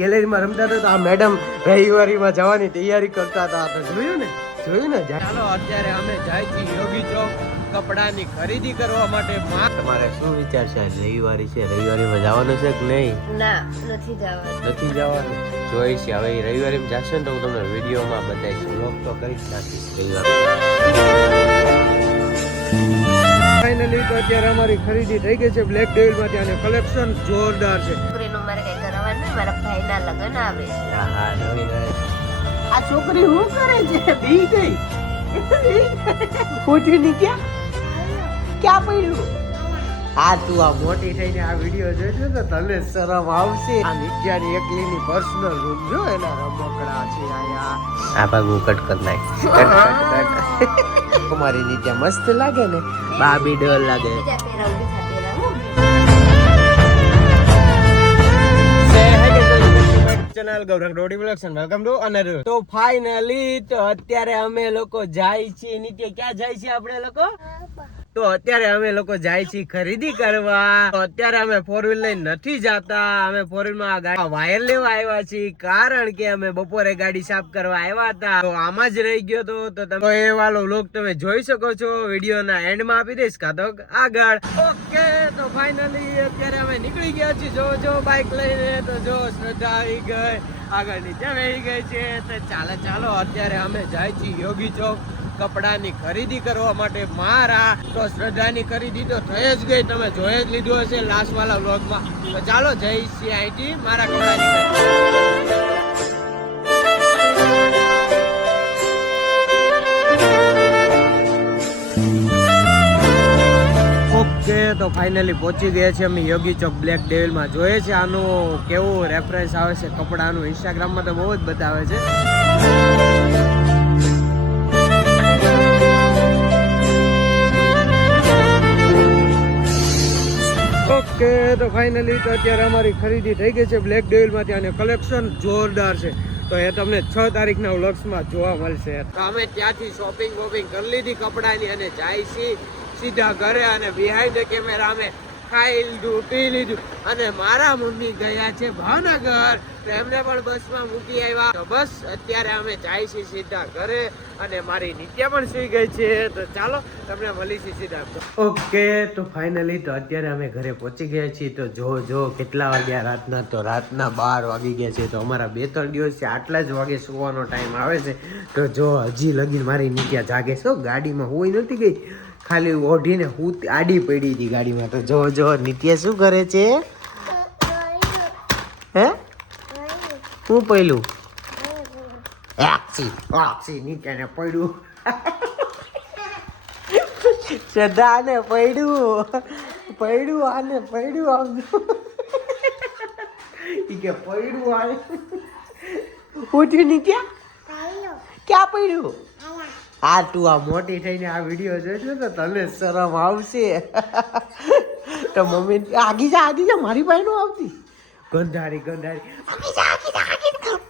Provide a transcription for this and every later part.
ગેલેરીમાં રમતા હતા તો આ મેડમ રવિવારીમાં જવાની તૈયારી કરતા હતા. તો જોયું ને ચાલો અત્યારે અમે જાય છીએ યોગી ચોક કપડાની ખરીદી કરવા માટે. તમારે શું વિચાર છે? રવિવારી છે, રવિવારીમાં જવાનું છે કે નહીં? ના, નથી જવાનું. જોઈ છે હવે રવિવારીમાં જશે ને તો હું તમને વિડીયોમાં બતાવીશ. વ્લોગ તો કરી જ નાખીશ. ફાઇનલી તો અત્યારે અમારી ખરીદી થઈ ગઈ છે બ્લેક ડેવિલ માંથી અને કલેક્શન જોરદાર છે. છોકરીનું મારે કઈ કરવાનું નહીં, મારા ભાઈના લગ્ન આવે છે. હા નવી આ છોકરી શું કરે છે? બી ગઈ પૂછીની ક્યાં પડ્યું? હા તું આ મોટી થઈને આ વિડીયો જોઈજો તો તને શરમ આવશે. આ નિત્યાની એકલીની પર્સનલ રૂમ જો એના રમકડા છે આયા. આ ભાગ હું કટ કર નાખ. તમારી નિત્યા મસ્ત લાગે ને, બાબી ડોલ લાગે. બીજા પહેરાવું. Channel Gaurang Rodi blogs welcome to another. તો ફાઇનલી તો અત્યારે અમે લોકો જાય છીએ. નિત્ય ક્યાં જાય છે આપણે લોકો? તો અત્યારે અમે લોકો જાય છીએ ખરીદી કરવા. તો અત્યારે અમે ફોર વ્હીલ લઈને નથી જતા. અમે ફોર વ્હીલ માં વાયર લેવા આવ્યા છીએ, કારણ કે અમે બપોરે ગાડી સાફ કરવા આવ્યા હતા. તો આમાં જ રહી ગયો તો તમે એ વાળો વ્લોગ તમે જોઈ શકો છો. વિડીયો ના એન્ડ માં આપી દઈશ કાં તો આગળ. ઓકે તો ફાઇનલી અત્યારે અમે નીકળી ગયા છીએ. જો બાઇક લઈને. તો જો શ્રદ્ધા આવી ગઈ, આગળ નીચે બેસી ગઈ છે. તો ચાલો અત્યારે અમે જાય છીએ યોગી ચોક કપડાની ખરીદી કરવા માટે. મારા તો શ્રદ્ધાની ખરીદી તો થઈ જ ગઈ, તમે જોઈ જ લીધું હશે લાસ્ટ વાળા વ્લોગમાં. તો ચાલો જઈશી અહીંથી મારા કપડાની ઓકે તો ફાઇનલી પહોંચી ગયા છે અમે યોગી ચોક બ્લેક ડેવિલમાં. જોઈએ છે આનું કેવું રેફરન્સ આવે છે કપડાનું. ઇન્સ્ટાગ્રામમાં તો બહુ જ બતાવે છે. ઓકે તો ફાઇનલી તો અત્યારે અમારી ખરીદી થઈ ગઈ છે બ્લેક ડેવિલ માંથી અને કલેક્શન જોરદાર છે. તો એ તમને 6 તારીખના વ્લોગ્સમાં જોવા મળશે. તો અમે ત્યાંથી શોપિંગ કરી લીધી કપડાની અને જાય છીએ સીધા ઘરે. અને બિહાઇન્ડ ધ કેમેરા અમે ખાઈ લીધું, પી લીધું અને મારા મમ્મી ગયા છે ભાવનગર. તો એમને પણ બસમાં મૂકી આવ્યા. તો બસ અત્યારે અમે જાય છીએ સીધા ઘરે અને મારી નિત્યા પણ સુઈ ગઈ છે. તો ચાલો તમને મળીશું સીધા. ઓકે તો ફાઇનલી તો અત્યારે અમે ઘરે પહોંચી ગયા છીએ. તો જો કેટલા વાગ્યા રાતના? તો રાતના 12 વાગી ગયા છે. તો અમારા 2-3 દિવસથી આટલા જ વાગે સુવાનો ટાઈમ આવે છે. તો જો હજી લગીને મારી નિત્યા જાગે છે. ગાડીમાં હોઈ નથી ગઈ, ખાલી ઓઢીને હું આડી પડી હતી ગાડીમાં. તો જો નિત્યા શું કરે છે? હે હું પહેલું નિત્યાને પડ્યું. શ્રદ્ધા આને પડ્યું આને પડ્યું આમ કે પડ્યું આને ઉઠ્યું નિત્યા ક્યાં પડ્યું? હા તું આ મોટી થઈને આ વિડીયો જોઈશ તો તને શરમ આવશે. તો મમ્મી આગી જા મારી પાસે નો આવતી. ગંધારી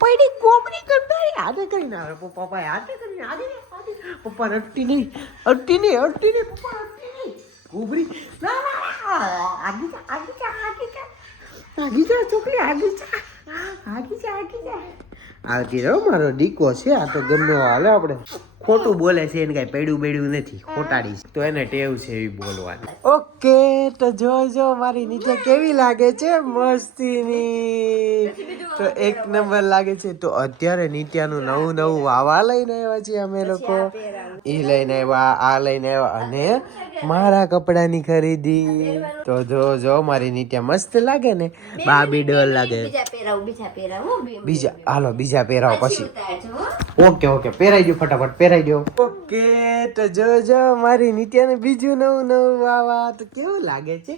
પડી કોપરી ગંધારી હાથે કરીને આવે. પપ્પા હાથે કરીને પપ્પા અટતી નહીં પપ્પા અટતી નહીં. કોબરી આગી જા છોકરી આગી જા. આવતી રહો મારો દીકો છે. આ તો ગમે હાલે આપણે ખોટું બોલે છે એને કઈ પડ્યું નથી, ખોટાડી તો એને ટેવ છે એવી બોલવાની. ઓકે તો જો મારી નીચે કેવી લાગે છે? મસ્તીની. તો એક નંબર લાગે છે. તો અત્યારે નિત્યાનું નવું આવા લઈને આવ્યા છીએ અમે લોકો. એ લઈને આવ્યા, આ લઈને આવ્યા અને મારા કપડાની ખરીદી. તો જો મારી નિત્યા મસ્ત લાગે ને, બાબી ડોલ લાગે. બીજા હાલો બીજા પહેરાવો પછી. ઓકે પહેરાઈ દો ફટાફટ પહેરાઈ દો. ઓકે તો જો મારી નિત્યાને બીજું નવું વાવા. તો કેવું લાગે છે?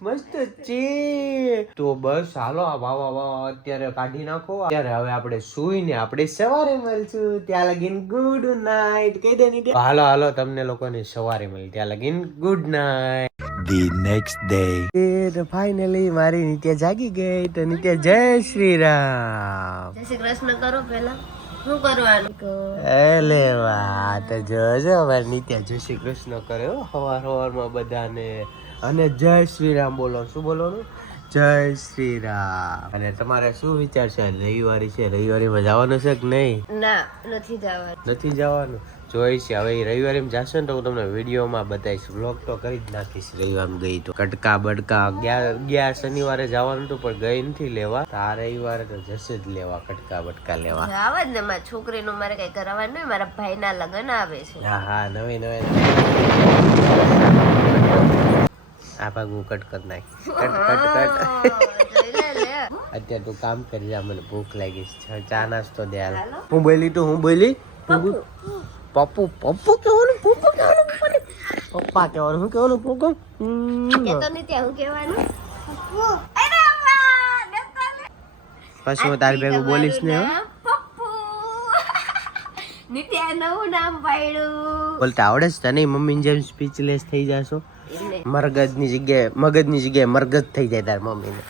મસ્ત છે. તો બસ હાલો આ વાવા અત્યારે કાઢી નાખો. અત્યારે હવે આપણે સુઈને આપણે સવારે મળશું. ત્યાં લગીન ગુડ નાઇટ કહી દે નિત્યા. હાલો તમને લોકોને સવારે મળી. ત્યાં લગીન good night. The next day. તો ફાઇનલી મારી નિત્યા જાગી ગઈ. તો નિત્યા જય શ્રી રામ. જય શ્રી કૃષ્ણ કરો પહેલા. શું કરવાનું? એલે વાહ. તો જો મારી નિત્યા જય શ્રી કૃષ્ણ કરે સવારમાં બધાને. અને જય શ્રી રામ બોલો. શું બોલવાનું? જય શ્રી રામ. અને તમારે શું વિચાર છે? રવિવારી છે, રવિવારીમાં જવાનું છે કે નહીં? ના નથી જવાનું. નથી જવાનું. જોઈ છે હવે રવિવારીમાં જશે ને તો હું તમને વિડીયોમાં બતાવીશ. વ્લોગ તો કરી જ નાખીશ. રવિવારમાં ગઈ તો કટકા બડકા ગયા શનિવારે જવાનું હતું પણ ગઈ નથી લેવા. તો આ રવિવારે તો જશે જ લેવા, કટકા બટકા લેવા. આવા જ ને મારી છોકરીનું મારે કઈ કરવાનું નહીં. મારા ભાઈના લગ્ન આવે છે. હા હા, નવી આ ભાગું કટ કરી નાખ. કટ અત્યારે તું કામ કરી જા, મને ભૂખ લાગી છે. ચા નાસ્તો દે હાલ. હું બોલી પપ્પુ પપ્પુ કહેવાનું, પપ્પુ કહેવાનું, પપ્પા કહેવાનું, હું કહેવાનું પપ્પુ કેતો નહીં ત્યાં હું કહેવાનું. પછી હું તારી ભેગું બોલીશ ને. નિત્યા નવું નામ પાડ્યું. બોલતા આવડે છે તને? મમ્મી જેમ સ્પીચલેસ થઈ જાશો. મરગજની જગ્યાએ મરગજ થઈ જાય તાર મમ્મીને.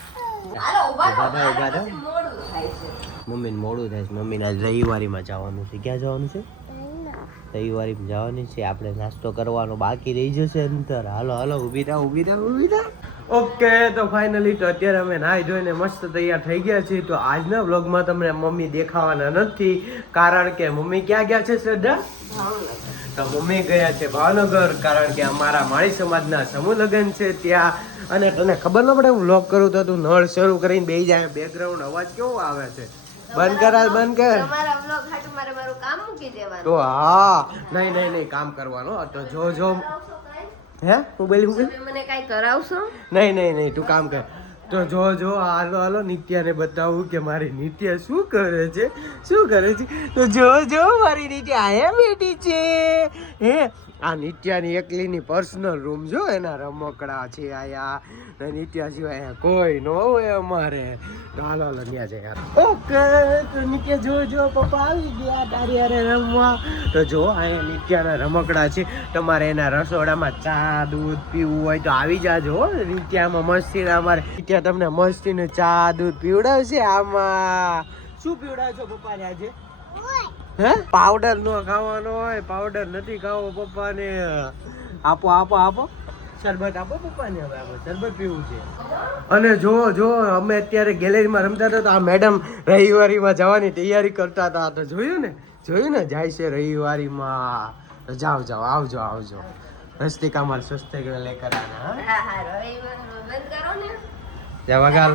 મમ્મીને મોડું થાય છે. મમ્મીને આજ રવિવારીમાં જવાનું છે. ક્યાં જવાનું છે? રવિવારીમાં જવાની છે. આપણે નાસ્તો કરવાનો બાકી રહી જશે અંતર. હાલો ઊભી થા. ઓકે, તો ફાઇનલી તો અત્યારે અમે નાહી ધોઈને મસ્ત તૈયાર થઈ ગયા છીએ. તો આજના વ્લોગમાં તમને મમ્મી દેખાવાના નથી, કારણ કે મમ્મી ક્યાં ગયા છે શ્રદ્ધા? તો મમ્મી ગયા છે ભાવનગર, કારણ કે અમારા માળી સમાજના સમૂહ લગ્ન છે ત્યાં. અને તને ખબર ન પડે હું વ્લોગ કરું તો તું નળ શરૂ કરીને બેસી જાય. બેકગ્રાઉન્ડ અવાજ કેવો આવે છે? બંધ કર. તમારા વ્લોગ હાટુ મારે મારું કામ મૂકી દેવાનું. તો હા, નહીં કામ કરવાનું. તો જો હે હું બોલી તમે મને કઈ કરાવશો? નહીં તું કામ કર. તો જો હાલો નિત્યાને બતાવું કે મારી નિત્યા શું કરે છે. તો જો મારી નિત્યા આયા બેઠી છે. હે આ નિત્યાની એકલીની પર્સનલ રૂમ જો, એના રમકડા છે આયા. નિત્યા સિવાય કોઈ ન હોય અમારે. તો હાલો ત્યાં છે યાર. ઓકે, તો નિત્યા જો પપ્પા આવી ગયા તારી હારે રમવા. તો જો અહીંયા નિત્યાના રમકડા છે. તમારે એના રસોડામાં ચા દૂધ પીવું હોય તો આવી જાજો. નિત્યામાં મસ્તી અમારે નિત્યા તમને મસ્તીને ચા દૂધ પીવડાવશે. આમાં શું પીવડાવશો પપ્પાને આજે? હે પાવડર નો ખાવાનો હોય? પાવડર નથી ખાવો પપ્પાને. આપો શરબત આપો પપ્પાને. હવે આપણે શરબત પીવું છે. અને જો અમે અત્યારે ગેલેરીમાં રમતા હતા તો આ મેડમ રવિવારીમાં જવાની તૈયારી કરતા હતા. તો જોયું ને જાય છે રવિવારીમાં. તો જાઓ આવજો. રસ્તિકા માર સસ્તે કે લેકર આના. હા રવિવાર બંધ કરો ને. જા વગાલ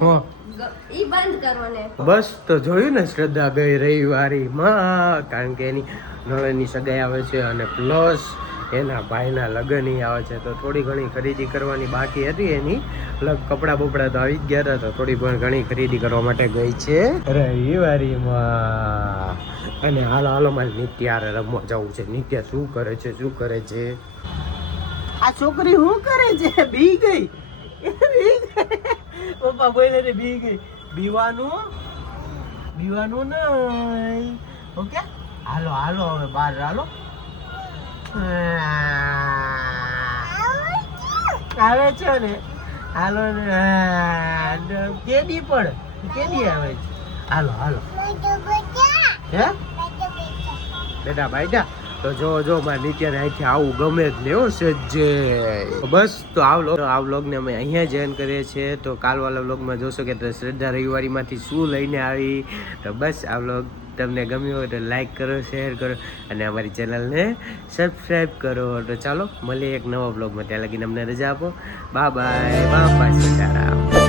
હો ઈ બંધ કરો ને. બસ તો જોયું ને, શ્રદ્ધા ગઈ રવિવારીમાં, કારણ કે એની નળની સગાઈ આવે છે અને પ્લસ એના ભાઈના લગ્ન આવે છે. તો થોડી ઘણી ખરીદી કરવાની બાકી હતી એની. કપડા બપડા તો આવી જ ગયા હતા. તો થોડી ઘણી ખરીદી કરવા માટે ગઈ છે રવિવારીમાં. અને હાલો મારે નિત્યા રમવા જવું છે. નિત્યા શું કરે છે? આ છોકરી શું કરે છે? બી ગઈ. પપ્પા બોલે રે બી ગઈ. બીવાનું નહીં. ઓકે, હાલો હવે બહાર હાલો. આવે છે ને? હાલો ને. કેદી આવે છે? હાલો હે બેટા બાઈટા. તો જો મારે નિત્યાને અહીંથી આવું ગમે જ ને સજ્જે. બસ તો આ વ્લોગને અમે અહીંયા જોઈન કરીએ છીએ. તો કાલવાળા વ્લોગમાં જોશો કે શ્રદ્ધા રવિવારીમાંથી શું લઈને આવી. તો બસ આ વ્લોગ તમને ગમ્યો હોય તો લાઈક કરો, શેર કરો અને અમારી ચેનલને સબસ્ક્રાઈબ કરો. તો ચાલો મળીએ એક નવા વ્લોગમાં. ત્યાં લગીને અમને રજા આપો. બાય બાપા સીતારામ.